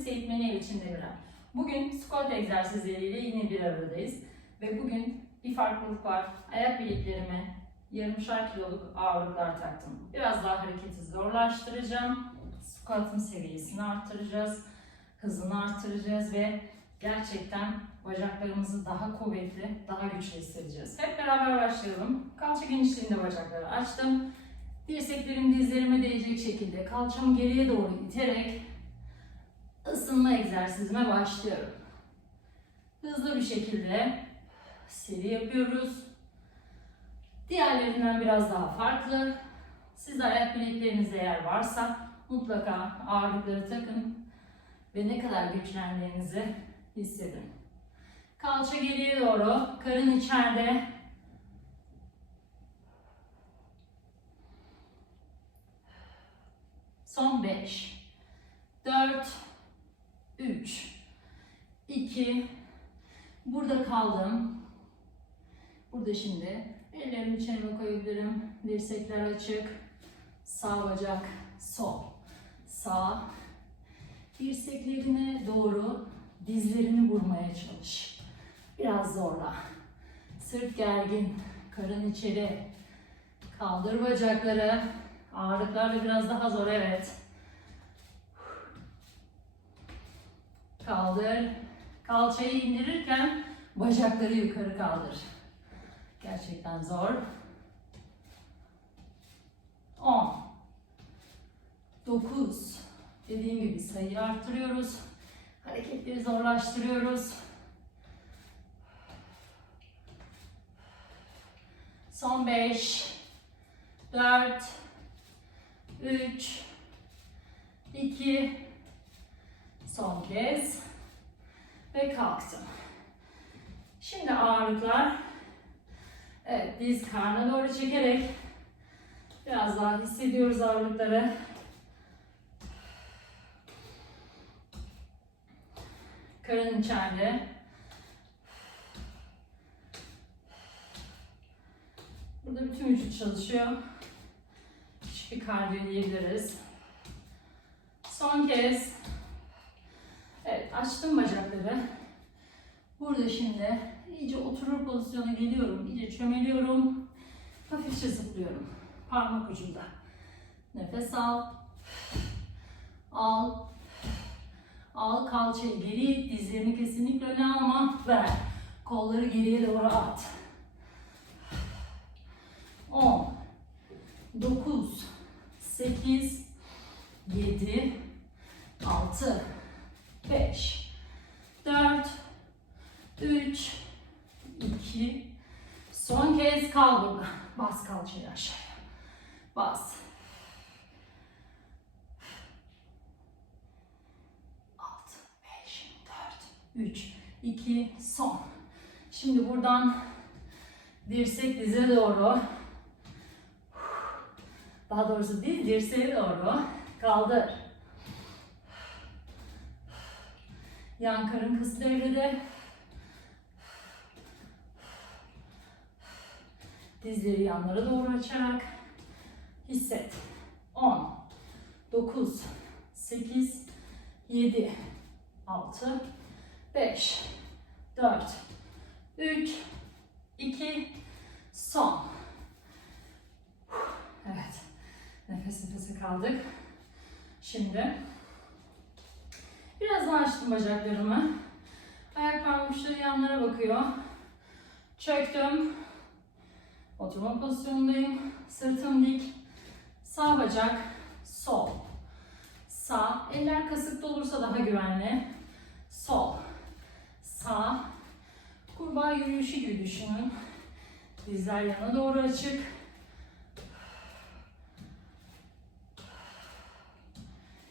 Pilates eğitmeni Elçin Demirel. Bugün squat egzersizleriyle yine bir aradayız. Ve bugün bir farklılık var. Ayak bileklerime yarımşar kiloluk ağırlıklar taktım. Biraz daha hareketi zorlaştıracağım. Squat'ın seviyesini arttıracağız. Hızını arttıracağız ve gerçekten bacaklarımızı daha kuvvetli, daha güçlü hissedeceğiz. Hep beraber başlayalım. Kalça genişliğinde bacakları açtım. Dirseklerim dizlerime değecek şekilde kalçamı geriye doğru iterek ısınma egzersizime başlıyorum. Hızlı bir şekilde seri yapıyoruz. Diğerlerinden biraz daha farklı. Siz ayak bileklerinizde eğer varsa mutlaka ağırlıkları takın ve ne kadar güçlendiğinizi hissedin. Kalça geriye doğru, karın içeride. Son 5, 4, 3, 2, burada kaldım. Burada şimdi ellerimi içerime koyabilirim. Dirsekler açık. Sağ bacak, sol. Sağ. Dirseklerine doğru dizlerini vurmaya çalış. Biraz zorla. Sırt gergin, karın içeri. Kaldır bacakları. Ağırlıklarla biraz daha zor, evet. Kaldır. Kalçayı indirirken bacakları yukarı kaldır. Gerçekten zor. 10 9 Dediğim gibi sayıyı arttırıyoruz. Hareketleri zorlaştırıyoruz. Son 5 4 3 2 Son kez ve kalktım. Şimdi ağırlıklar Evet, diz karnına doğru çekerek biraz daha hissediyoruz ağırlıkları. Karın içeride. Burada bütün vücut çalışıyor. Küçük bir kardiyo diyebiliriz. Son kez. Açtım bacakları. Burada şimdi iyice oturur pozisyona geliyorum. İyice çömeliyorum. Hafifçe zıplıyorum. Parmak ucunda. Nefes al. Al. Al kalçayı geri, dizlerini kesinlikle öne alma. Ver. Kolları geriye doğru at. 10 9 8 7 6 5 4 3 2 Son kez kal burada. Bas kalçayı aşağıya. Bas. 6 5 4 3 2 son. Şimdi buradan dirsek dize doğru daha doğrusu değil dirseğe doğru kaldır. Yan karın kıs devrede. Dizleri yanlara doğru açarak hisset. 10, 9, 8, 7, 6, 5, 4, 3, 2, son. Evet. Nefes nefese kaldık. Şimdi biraz daha açtım bacaklarımı. Ayak parmak uçları yanlara bakıyor. Çöktüm. Oturma pozisyonundayım. Sırtım dik. Sağ bacak, sol. Sağ. Eller kasıkta olursa daha güvenli. Sol. Sağ. Kurbağa yürüyüşü gibi düşünün. Dizler yana doğru açık.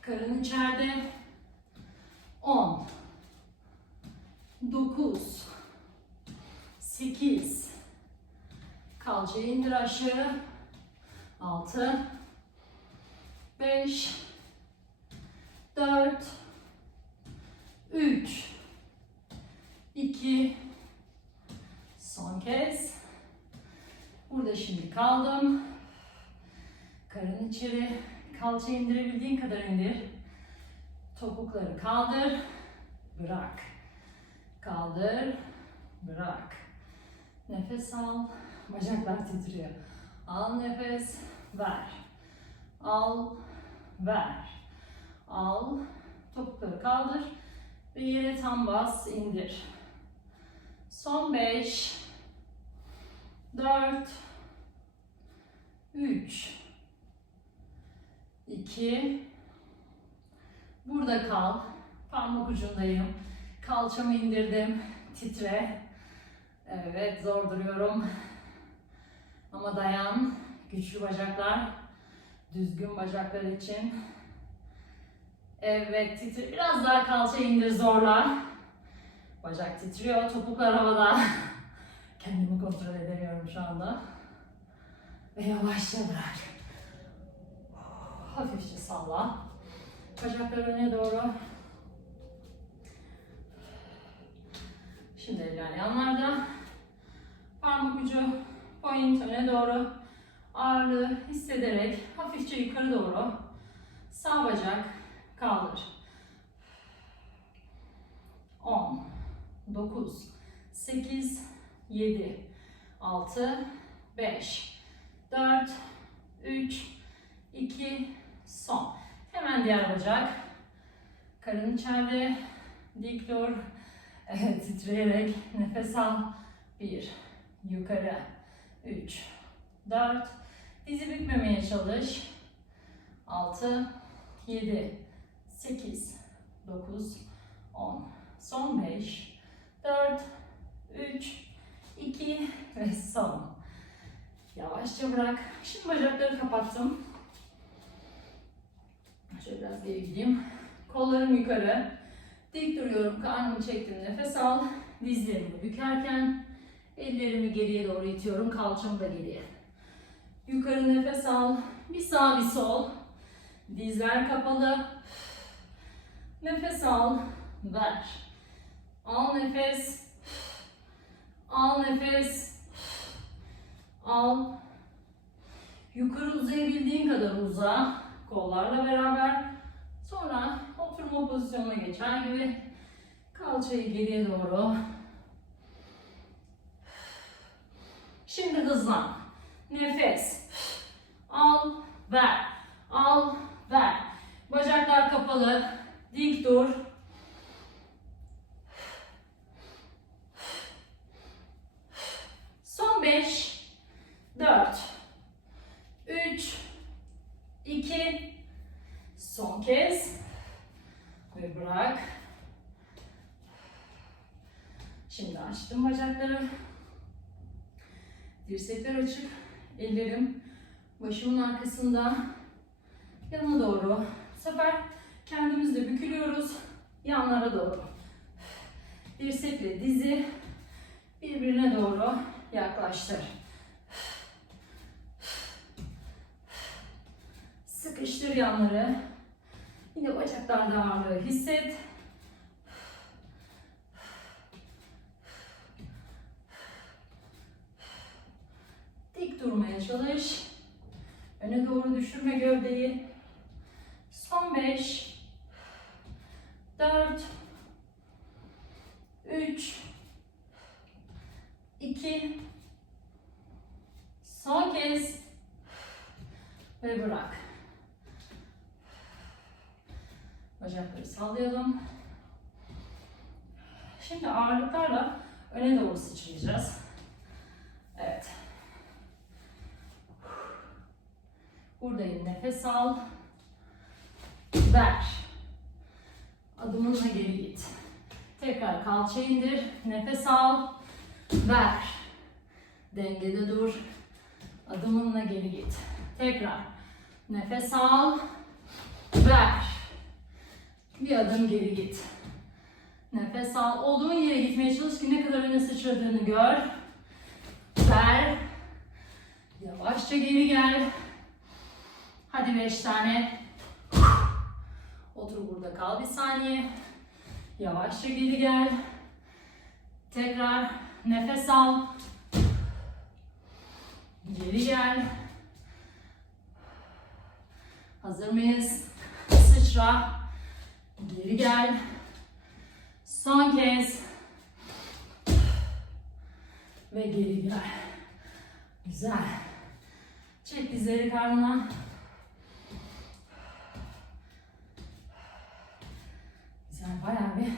Karın içeride. 10 9 8 Kalçayı indir aşağı. 6 5 4 3 2 Son kez. Burada şimdi kaldım. Karın içeri. Kalça indirebildiğin kadar indir. Topukları kaldır. Bırak. Kaldır. Bırak. Nefes al. Bacaklar titriyor. Al nefes. Ver. Al. Ver. Al. Topukları kaldır. Ve yere tam bas. indir. Son 5 4 3 2 Burada kal. Parmak ucundayım. Kalçamı indirdim. Titre. Evet zor duruyorum. Ama dayan. Güçlü bacaklar. Düzgün bacaklar için. Evet titre. Biraz daha kalça indir zorla. Bacak titriyor. Topuklar havada. Kendimi kontrol edemiyorum şu anda. Ve yavaşça. Hafifçe salla. Bacaklar öne doğru. Şimdi eller yanlarda. Parmak ucu point öne doğru. Ağırlığı hissederek hafifçe yukarı doğru. Sağ bacak kaldır. 10 9 8 7 6 5 4 3 2 son. Hemen diğer bacak. Karın içeride. Dik dur. Evet, titreyerek nefes al. 1 yukarı. 3 4 Dizi bükmemeye çalış. 6 7 8 9 10 Son 5 4 3 2 ve son. Yavaşça bırak. Şimdi bacakları kapattım. Şöyle biraz geri gideyim. Kollarım yukarı. Dik duruyorum. Karnımı çektim. Nefes al. Dizlerimi bükerken ellerimi geriye doğru itiyorum. Kalçamı da geriye. Yukarı nefes al. Bir sağ bir sol. Dizler kapalı. Nefes al. Ver. Al nefes. Al nefes. Al. Yukarı uzayabildiğin kadar uza. Kollarla beraber. Sonra oturma pozisyonuna geçer gibi kalçayı geriye doğru. Şimdi hızlan. Nefes. Al, ver. Al, ver. Bacaklar kapalı. Dik dur. Son 5 4 3 2 Son kez ve bırak. Şimdi açtım bacakları. Dirsekler açık. Ellerim başımın arkasında yana doğru. Bu sefer kendimizle bükülüyoruz. Yanlara doğru. Dirsekle dizi birbirine doğru yaklaştır. Sıkıştır yanları. Yine bacaklarda ağırlığı hisset. Durmaya çalış. Öne doğru düşürme gövdeyi. Son 5 4 3 2 Son kez ve bırak. Bacakları sallayalım. Şimdi ağırlıklarla öne doğru sıçrayacağız. Evet. Buradayım. Nefes al. Ver. Adımınla geri git. Tekrar kalça indir. Nefes al. Ver. Dengede dur. Adımınla geri git. Tekrar. Nefes al. Ver. Bir adım geri git. Nefes al. Olduğun yere gitmeye çalış ki ne kadar öne sıçradığını gör. Ver. Yavaşça geri gel. Hadi beş tane. Otur burada kal bir saniye. Yavaşça geri gel. Tekrar nefes al. Geri gel. Hazır mıyız? Sıçra. Geri gel. Son kez. Ve geri gel. Güzel. Çek dizleri karnına. Güzel bayağı bir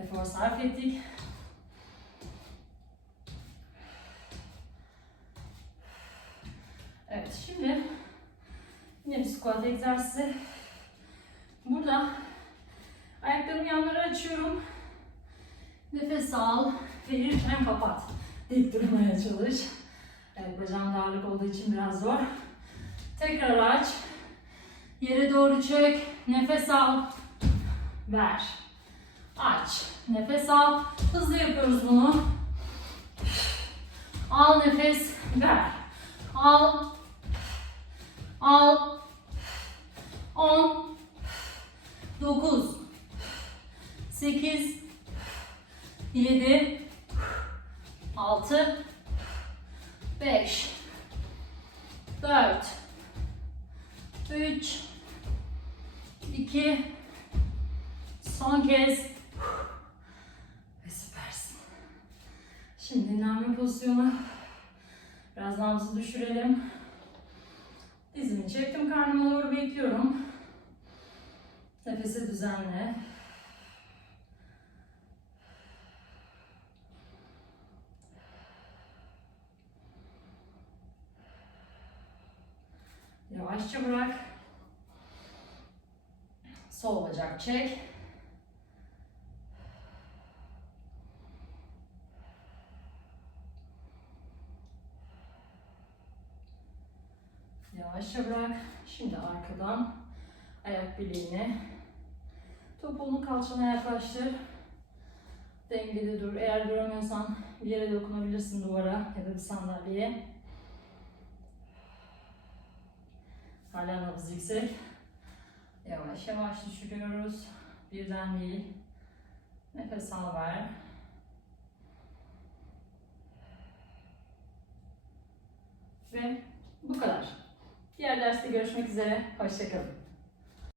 efor sarf ettik. Evet şimdi yine bir squat egzersizi. Burada ayaklarımı yanlara açıyorum. Nefes al. Verirken kapat. Dik durmaya çalış. Evet bacağımda ağırlık olduğu için biraz zor. Tekrar aç. Yere doğru çök. Nefes al. Ver. Aç. Nefes al. Hızlı yapıyoruz bunu. Al nefes. Ver. Al. Al. 10 9 8 7 6 5 4 3 2 Son kez ve süpersin. Şimdi dinlenme pozisyonu. Biraz nabzı düşürelim. Dizimi çektim karnıma doğru bekliyorum. Nefesi düzenle. Yavaşça bırak. Sol bacak çek. Yavaşça bırak. Şimdi arkadan ayak bileğini topuğunu kalçana yaklaştır. Dengede dur. Eğer duramıyorsan bir yere dokunabilirsin duvara ya da bir sandalyeye. Hala nabız yüksek. Yavaş yavaş düşürüyoruz. Birden değil. Nefes al ver. Ve bu kadar. Diğer derste görüşmek üzere. Hoşçakalın.